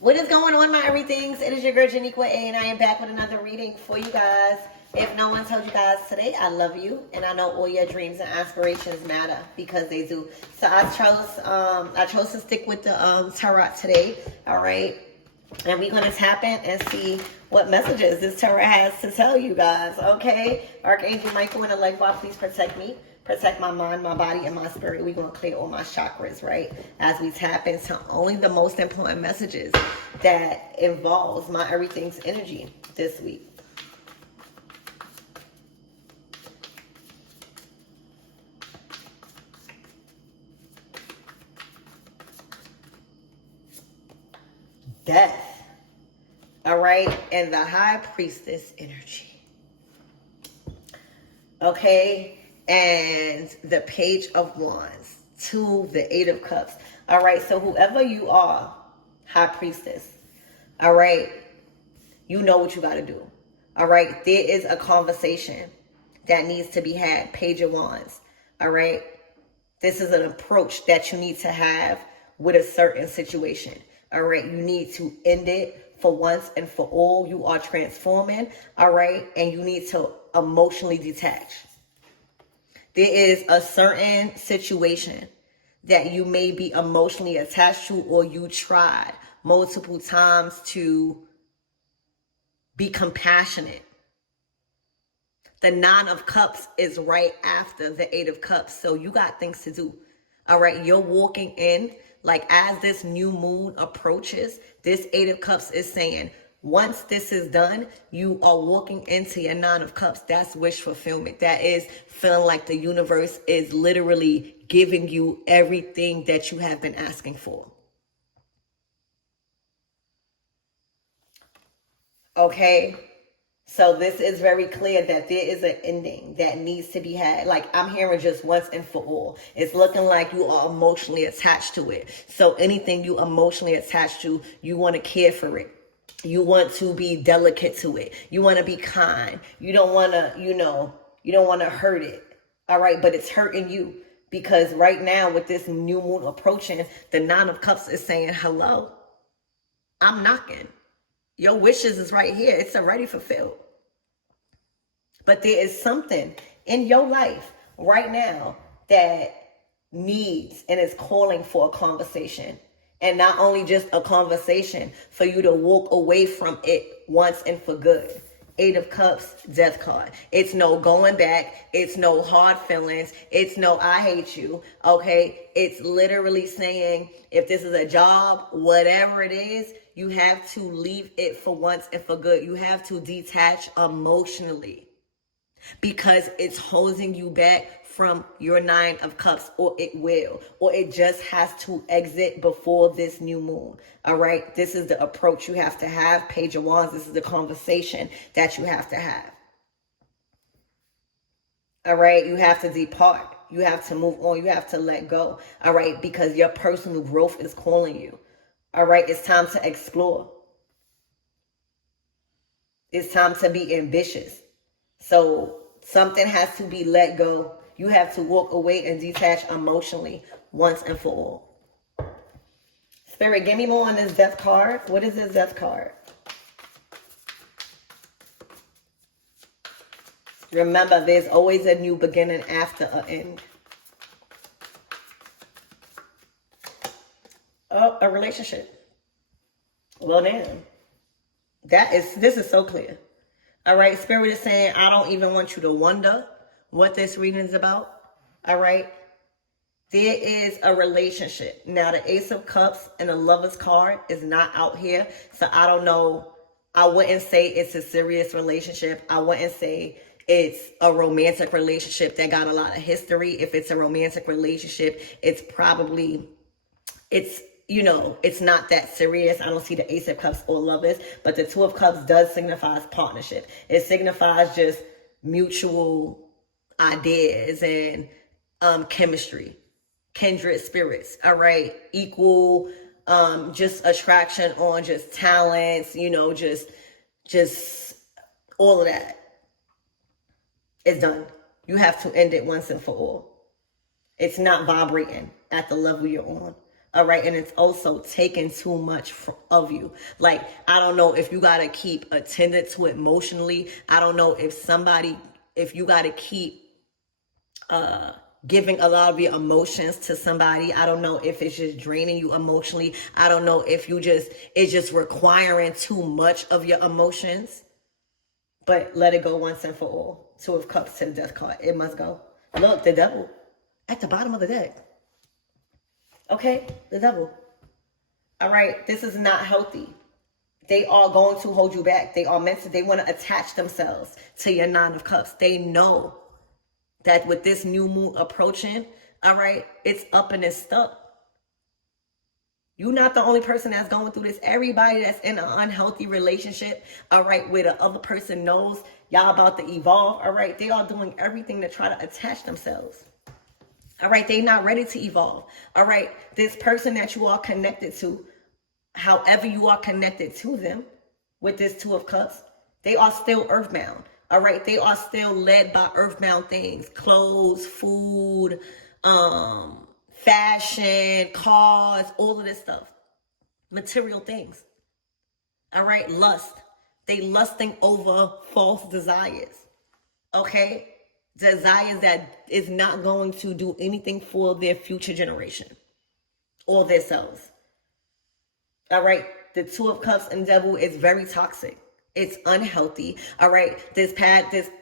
What is going on, my everythings? It is your girl, Janiqua A, and I am back with another reading for you guys. If no one told you guys today, I love you, and I know all your dreams and aspirations matter because they do. So I chose to stick with the tarot today, all right? And we're gonna tap in and see what messages this tarot has to tell you guys, okay? Archangel Michael and the light bar, please protect me. Protect my mind, my body, and my spirit. We're going to clear all my chakras, right? As we tap into only the most important messages that involves my everything's energy this week. Death. All right? And the High Priestess energy. Okay? And the Page of Wands to the Eight of Cups. All right, so whoever you are, High Priestess, all right, you know what you got to do. All right, there is a conversation that needs to be had, Page of Wands. All right, this is an approach that you need to have with a certain situation. All right, you need to end it for once and for all. You are transforming, all right, and you need to emotionally detach. There is a certain situation that you may be emotionally attached to, or you tried multiple times to be compassionate. The Nine of Cups is right after the Eight of Cups. So you got things to do. All right. You're walking in, like, as this new moon approaches, this Eight of Cups is saying, once this is done, you are walking into your Nine of Cups. That's wish fulfillment. That is feeling like the universe is literally giving you everything that you have been asking for. Okay? So this is very clear that there is an ending that needs to be had. Like, I'm hearing just once and for all. It's looking like you are emotionally attached to it. So anything you emotionally attached to, you want to care for it. You want to be delicate to it. You want to be kind. You don't want to, you don't want to hurt it. All right. But it's hurting you because right now with this new moon approaching, the Nine of Cups is saying, hello, I'm knocking. Your wishes is right here. It's already fulfilled. But there is something in your life right now that needs and is calling for a conversation. And not only just a conversation, for you to walk away from it once and for good. Eight of Cups, Death card. It's no going back. It's no hard feelings. It's no I hate you. Okay? It's literally saying, if this is a job, whatever it is, you have to leave it for once and for good. You have to detach emotionally because it's holding you back from your Nine of Cups, or it will, or it just has to exit before this new moon. All right. This is the approach you have to have. Page of Wands. This is the conversation that you have to have. All right. You have to depart. You have to move on. You have to let go. All right. Because your personal growth is calling you. All right. It's time to explore. It's time to be ambitious. So something has to be let go. You have to walk away and detach emotionally once and for all. Spirit, give me more on this Death card. What is this Death card? Remember, there's always a new beginning after an end. Oh, a relationship. Well, then, this is so clear. All right, Spirit is saying, I don't even want you to wonder what this reading is about. All right. There is a relationship. Now, the Ace of Cups and the Lover's card is not out here. So I don't know. I wouldn't say it's a serious relationship. I wouldn't say it's a romantic relationship that got a lot of history. If it's a romantic relationship, it's probably, it's not that serious. I don't see the Ace of Cups or Lovers, but the Two of Cups does signify partnership. It signifies just mutual ideas and chemistry, kindred spirits. All right, equal, just attraction on just talents. Just all of that is done. You have to end it once and for all. It's not vibrating at the level you're on. All right. And it's also taking too much of you. Like, I don't know if you got to keep attended to emotionally. I don't know if you got to keep giving a lot of your emotions to somebody. I don't know if it's just draining you emotionally. I don't know if it's just requiring too much of your emotions. But let it go once and for all. Two of Cups to the Death card. It must go. Look, the Devil at the bottom of the deck. Okay, the Devil. All right, this is not healthy. They are going to hold you back. They want to attach themselves to your Nine of Cups. They know that with this new moon approaching, all right, it's up and it's stuck. You're not the only person that's going through this. Everybody that's in an unhealthy relationship, all right, where the other person knows y'all about to evolve, all right, they are doing everything to try to attach themselves. All right, they're not ready to evolve. All right, this person that you are connected to, however you are connected to them with this Two of Cups, they are still earthbound. All right, they are still led by earthbound things, clothes, food, fashion, cars, all of this stuff, material things. All right, lust. They lusting over false desires. Okay, desires that is not going to do anything for their future generation or themselves. All right, the Two of Cups and Devil is very toxic. It's unhealthy. All right, this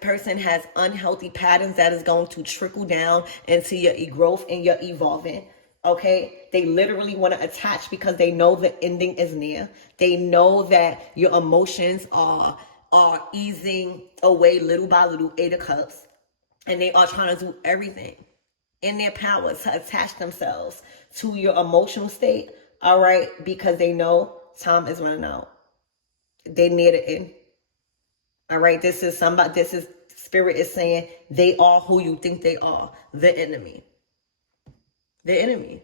person has unhealthy patterns that is going to trickle down into your growth and your evolving. Okay, they literally want to attach because they know the ending is near. They know that your emotions are easing away little by little. Eight of Cups, and they are trying to do everything in their power to attach themselves to your emotional state. All right, because they know time is running out. They near the end. All right, this is Spirit is saying they are who you think they are. The enemy. The enemy.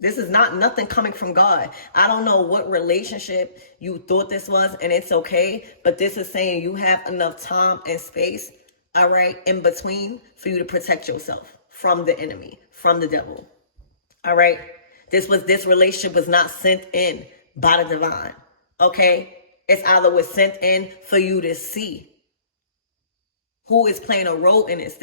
This is not nothing coming from God. I don't know what relationship you thought this was, and it's okay. But this is saying you have enough time and space, all right, in between for you to protect yourself from the enemy, from the devil. All right. This relationship was not sent in by the divine. Okay. It's either was sent in for you to see who is playing a role in this.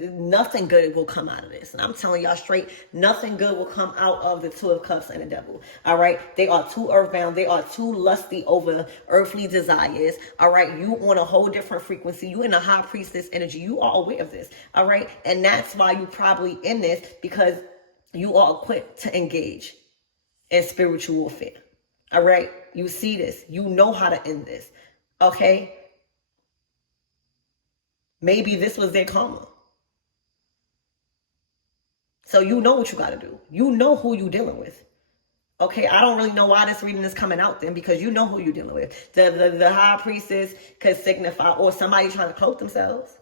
Nothing good will come out of this. And I'm telling y'all straight, nothing good will come out of the Two of Cups and the Devil. All right. They are too earthbound. They are too lusty over earthly desires. All right. You on a whole different frequency. You in a High Priestess energy. You are aware of this. All right. And that's why you probably in this, because you are equipped to engage in spiritual warfare. All right. You see this. You know how to end this. Okay. Maybe this was their karma. So you know what you got to do. You know who you dealing with. Okay, I don't really know why this reading is coming out then, because you know who you're dealing with. The High Priestess could signify, or somebody trying to cloak themselves.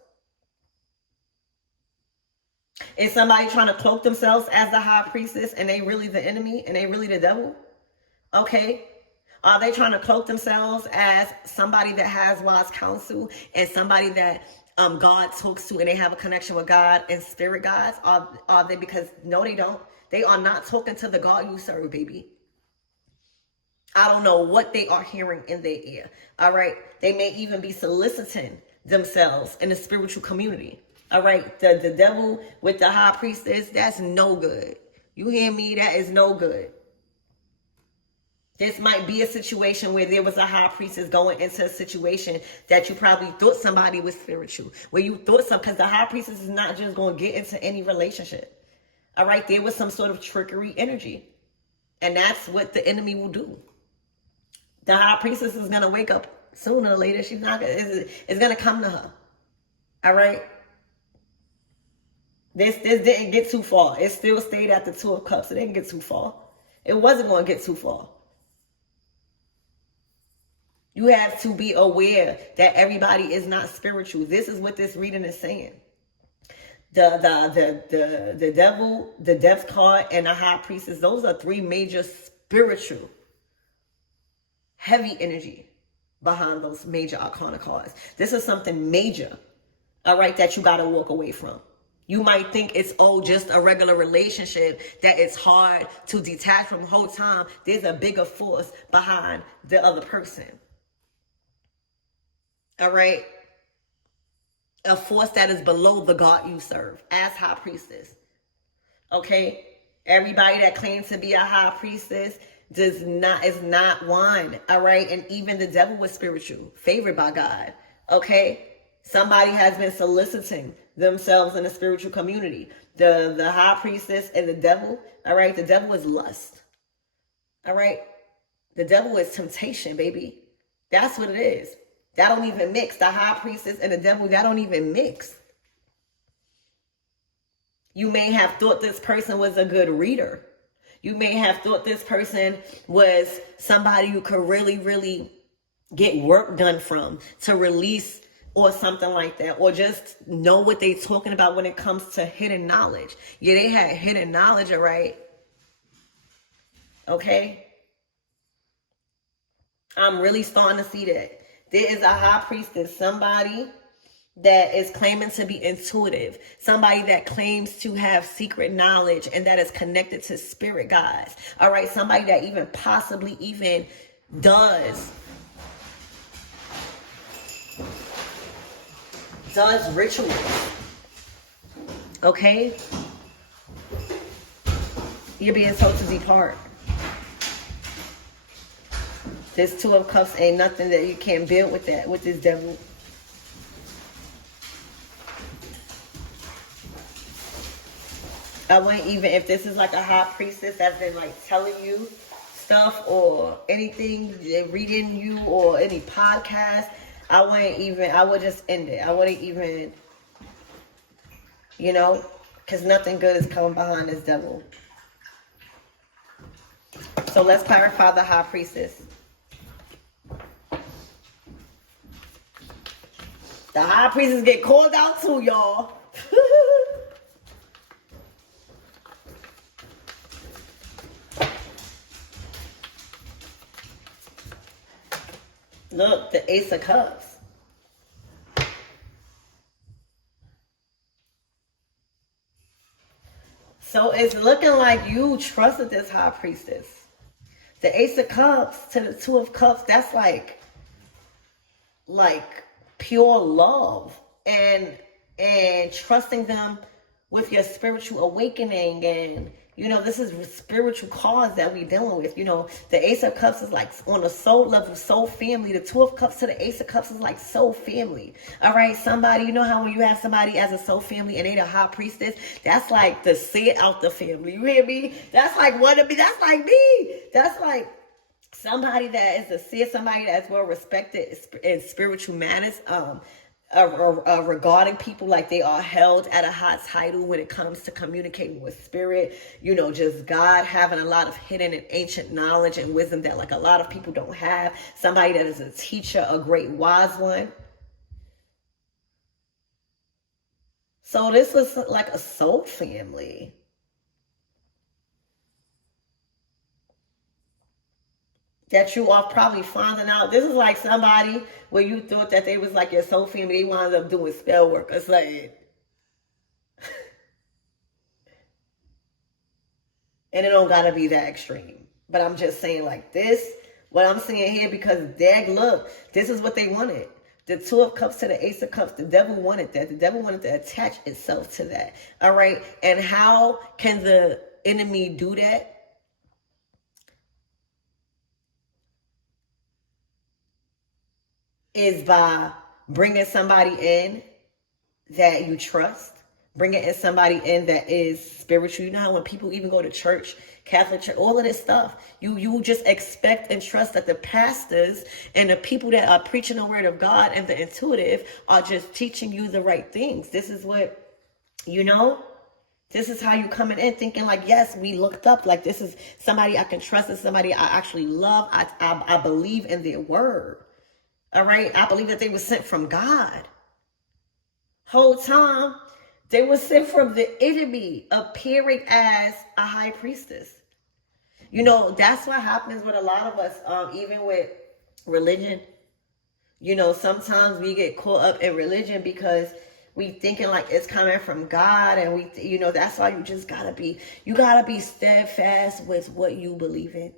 Is somebody trying to cloak themselves as the High Priestess and they really the enemy and they really the devil? Okay. Are they trying to cloak themselves as somebody that has wise counsel and somebody that God talks to and they have a connection with God and spirit guides? Are they? Because no, they don't. They are not talking to the God you serve, baby. I don't know what they are hearing in their ear. All right. They may even be soliciting themselves in the spiritual community. All right. The devil with the High Priestess, that's no good. You hear me? That is no good. This might be a situation where there was a High Priestess going into a situation that you probably thought somebody was spiritual. Where you thought because the High Priestess is not just going to get into any relationship. All right. There was some sort of trickery energy. And that's what the enemy will do. The High Priestess is going to wake up sooner or later. She's not going to, it's going to come to her. All right. This didn't get too far. It still stayed at the Two of Cups. It didn't get too far. It wasn't going to get too far. You have to be aware that everybody is not spiritual. This is what this reading is saying. The devil, the death card, and the High Priestess, those are three major spiritual, heavy energy behind those major arcana cards. This is something major, all right, that you got to walk away from. You might think it's, oh, just a regular relationship that it's hard to detach from. The whole time there's a bigger force behind the other person. All right? A force that is below the God you serve as high priestess. Okay? Everybody that claims to be a high priestess is not one. All right? And even the devil was spiritual, favored by God. Okay? Somebody has been soliciting themselves in the spiritual community. The high priestess and the devil, all right? The devil is lust. All right? The devil is temptation, baby. That's what it is. That don't even mix. The high priestess and the devil, that don't even mix. You may have thought this person was a good reader. You may have thought this person was somebody you could really, really get work done from, to release or something like that, or just know what they're talking about when it comes to hidden knowledge. Yeah, they had hidden knowledge, all right? Okay? I'm really starting to see that. There is a high priestess, somebody that is claiming to be intuitive, somebody that claims to have secret knowledge and that is connected to spirit guides. All right, somebody that even possibly even does rituals. Okay? You're being told to depart. This Two of Cups ain't nothing that you can't build with that, with this devil. I wouldn't even, if this is like a high priestess that's been like telling you stuff or anything, reading you or any podcast, I would just end it. I wouldn't even, because nothing good is coming behind this devil. So let's clarify the high priestess. The high priestess get called out too, y'all. Look, the Ace of Cups. So it's looking like you trusted this high priestess. The Ace of Cups to the Two of Cups, that's like pure love and trusting them with your spiritual awakening. And this is spiritual cause that we dealing with. The Ace of Cups is like on a soul level, soul family. The Two of Cups to the Ace of Cups is like soul family. All right, somebody, you know how when you have somebody as a soul family and they the high priestess, that's like the sit out the family. You hear me? That's like one of me. That's like me. That's like somebody that is a seer, somebody that's well respected in spiritual manners, regarding people like they are held at a high title when it comes to communicating with spirit, just God, having a lot of hidden and ancient knowledge and wisdom that like a lot of people don't have. Somebody that is a teacher, a great wise one. So this was like a soul family. That you are probably finding out. This is like somebody where you thought that they was like your soul family. They wound up doing spell work or something. And it don't gotta be that extreme. But I'm just saying like this, what I'm seeing here, because look, this is what they wanted. The Two of Cups to the Ace of Cups. The devil wanted that. The devil wanted to attach itself to that. All right. And how can the enemy do that? Is by bringing somebody in that you trust, bringing in somebody in that is spiritual. You know how when people even go to church, Catholic church, all of this stuff, you just expect and trust that the pastors and the people that are preaching the word of God and the intuitive are just teaching you the right things. This is what, this is how you coming in thinking like, yes, we looked up, like this is somebody I can trust, this is somebody I actually love. I believe in their word. All right, I believe that they were sent from God. Whole time, they were sent from the enemy, appearing as a high priestess. That's what happens with a lot of us, even with religion. Sometimes we get caught up in religion because We thinking like it's coming from God, and that's why you gotta be steadfast with what you believe in.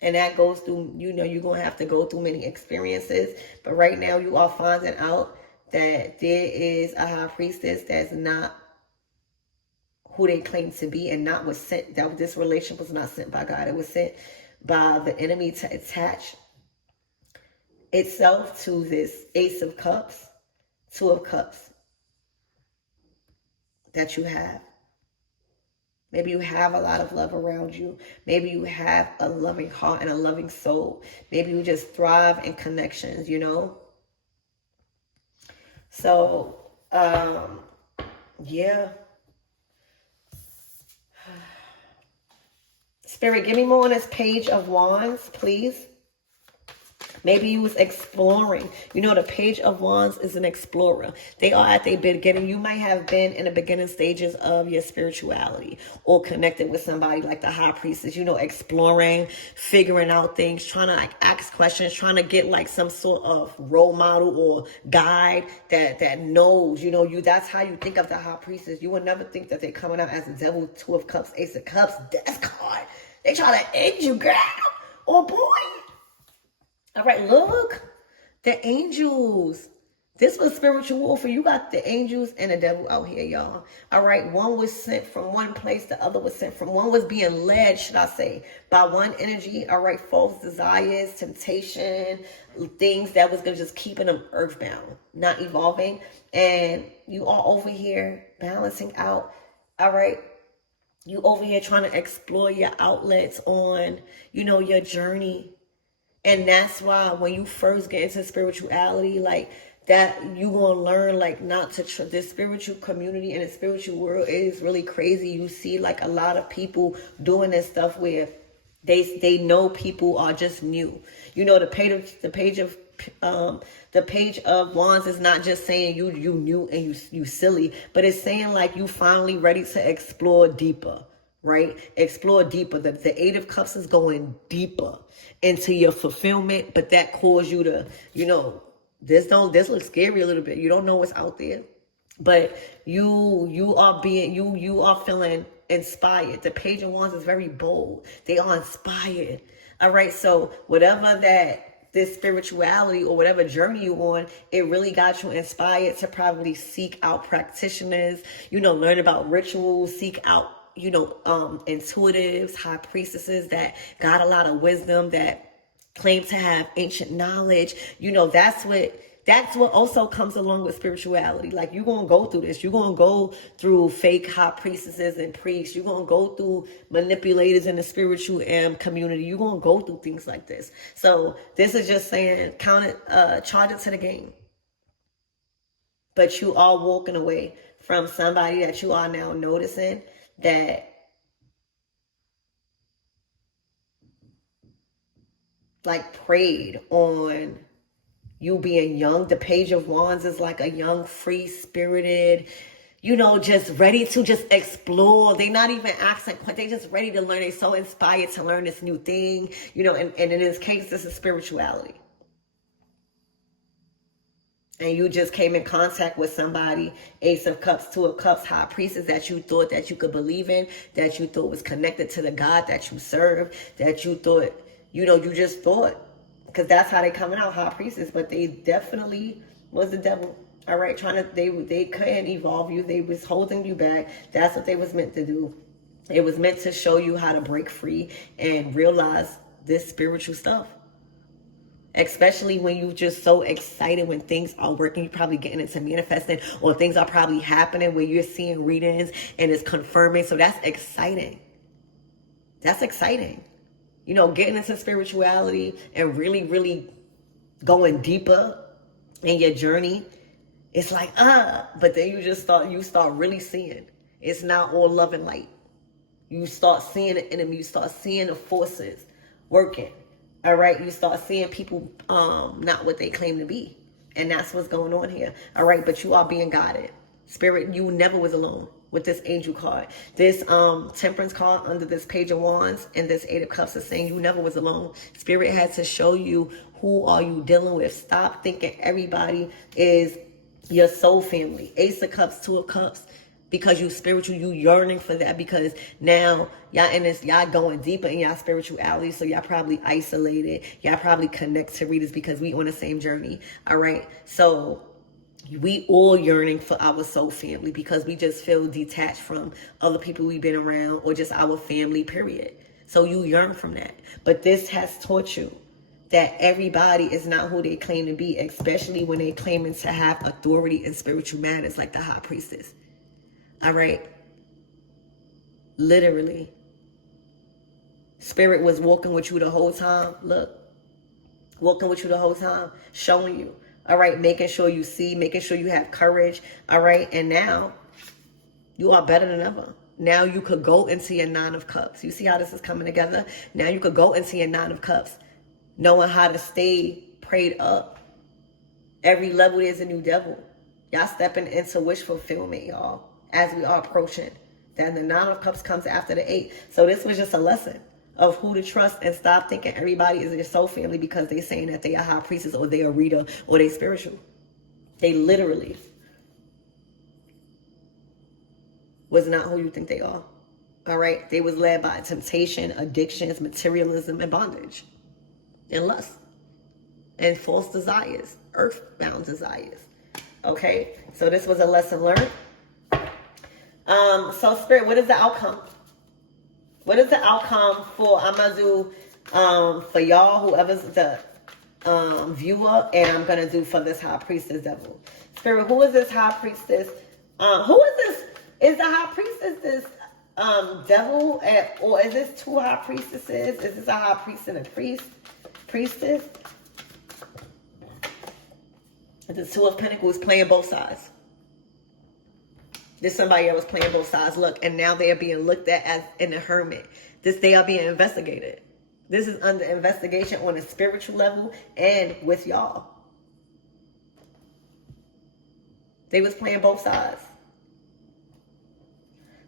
And that goes through, you're going to have to go through many experiences. But right now you are finding out that there is a high priestess that's not who they claim to be, and not was sent, that this relationship was not sent by God. It was sent by the enemy to attach itself to this Ace of Cups, Two of Cups that you have. Maybe you have a lot of love around you. Maybe you have a loving heart and a loving soul. Maybe you just thrive in connections, So, yeah. Spirit, give me more on this Page of Wands, please. Maybe you was exploring. The Page of Wands is an explorer. They are at the beginning. You might have been in the beginning stages of your spirituality, or connected with somebody like the High Priestess, exploring, figuring out things, trying to ask questions, trying to get some sort of role model or guide that knows, you. That's how you think of the High Priestess. You would never think that they're coming out as the Devil, Two of Cups, Ace of Cups, Death card. They try to end you, girl or boy. All right, look, the angels. This was spiritual warfare. You got the angels and the devil out here, y'all. All right, one was sent from one place, the other was sent from one was being led, should I say, by one energy. All right, false desires, temptation, things that was going to just keeping them earthbound, not evolving. And you are over here balancing out. All right, you over here trying to explore your outlets on, your journey. And that's why when you first get into spirituality, that, you gonna learn not to this spiritual community and the spiritual world is really crazy. You see a lot of people doing this stuff where they know people are just new. The Page of Wands is not just saying you new and you silly, but it's saying you finally ready to explore deeper. Right? Explore deeper. The Eight of Cups is going deeper into your fulfillment, but that caused you to, this looks scary a little bit. You don't know what's out there, but you are feeling inspired. The Page of Wands is very bold. They are inspired. All right. So whatever this spirituality or whatever journey you on, it really got you inspired to probably seek out practitioners, learn about rituals, seek out intuitives, high priestesses that got a lot of wisdom, that claim to have ancient knowledge. That's what also comes along with spirituality. You're going to go through this. You're going to go through fake high priestesses and priests. You're going to go through manipulators in the spiritual community. You're going to go through things like this. So this is just saying, charge it to the game. But you are walking away from somebody that you are now noticing that preyed on you being young. The Page of Wands is a young, free-spirited, just ready to just explore. They're not even asking, they just ready to learn. They're so inspired to learn this new thing, and in this case, this is spirituality. And you just came in contact with somebody, Ace of Cups, Two of Cups, High Priestess, that you thought that you could believe in, that you thought was connected to the God that you serve, that you thought, you just thought, because that's how they coming out, High Priestess, but they definitely was the devil. All right, they couldn't evolve you. They was holding you back. That's what they was meant to do. It was meant to show you how to break free and realize this spiritual stuff. Especially when you're just so excited when things are working, you're probably getting into manifesting, or things are probably happening where you're seeing readings and it's confirming. So that's exciting. That's exciting. Getting into spirituality and really, really going deeper in your journey. It's but then you start really seeing. It's not all love and light. You start seeing the enemy. You start seeing the forces working. All right, you start seeing people not what they claim to be. And that's what's going on here. All right, but you are being guided. Spirit, you never was alone with this angel card. This temperance card under this Page of Wands and this Eight of Cups is saying you never was alone. Spirit had to show you who are you dealing with. Stop thinking everybody is Your soul family. Ace of Cups, Two of Cups. Because you spiritual, you yearning for that, because now y'all in this, y'all going deeper in y'all spirituality, so y'all probably isolated, y'all probably connect to readers because we on the same journey. All right, so we all yearning for our soul family because we just feel detached from other people we've been around or just our family, period. So you yearn from that. But this has taught you that everybody is not who they claim to be, especially when they claiming to have authority in spiritual matters like the high priestess. All right. Literally. Spirit was walking with you the whole time. Look. Walking with you the whole time. Showing you. All right. Making sure you see. Making sure you have courage. All right. And now you are better than ever. Now you could go into your Nine of Cups. You see how this is coming together? Now you could go into your Nine of Cups. Knowing how to stay prayed up. Every level there's a new devil. Y'all stepping into wish fulfillment, y'all. As we are approaching. Then the Nine of Cups comes after the Eight. So this was just a lesson of who to trust, and stop thinking everybody is your soul family because they saying that they are high priestess or they are reader or they spiritual. They literally was not who you think they are. All right? They was led by temptation, addictions, materialism, and bondage. And lust. And false desires. Earthbound desires. Okay? So this was a lesson learned. So Spirit, what is the outcome? What is the outcome for, I'm going to do for y'all, whoever's the viewer, and I'm going to do for this high priestess devil. Spirit, who is this high priestess? Who is this? Is the high priestess this devil? Or is this two high priestesses? Is this a high priest and a priestess? The Two of Pentacles playing both sides. There's somebody else playing both sides. Look, and now they are being looked at as in the hermit. They are being investigated. This is under investigation on a spiritual level and with y'all. They was playing both sides.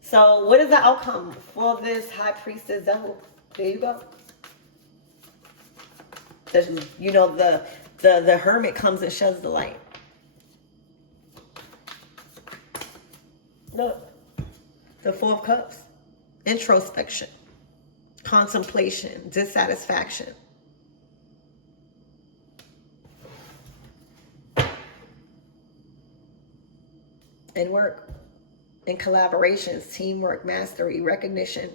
So what is the outcome for this high priestess devil? There you go. You know, the hermit comes and sheds the light. Look, the Four of Cups, introspection, contemplation, dissatisfaction. And work, and collaborations, teamwork, mastery, recognition.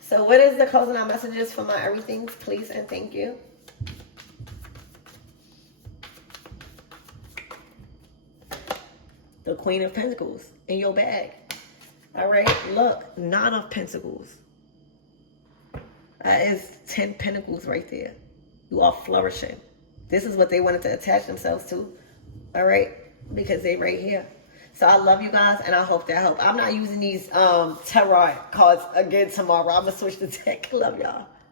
So what is the closing out messages for my everythings, please and thank you? The Queen of Pentacles in your bag. All right, look, Nine of Pentacles. That is 10 Pentacles right there. You are flourishing. This is what they wanted to attach themselves to. All right, because they right here. So I love you guys, and I hope that helped. I'm not using these tarot cards again tomorrow. I'm going to switch the deck. Love y'all.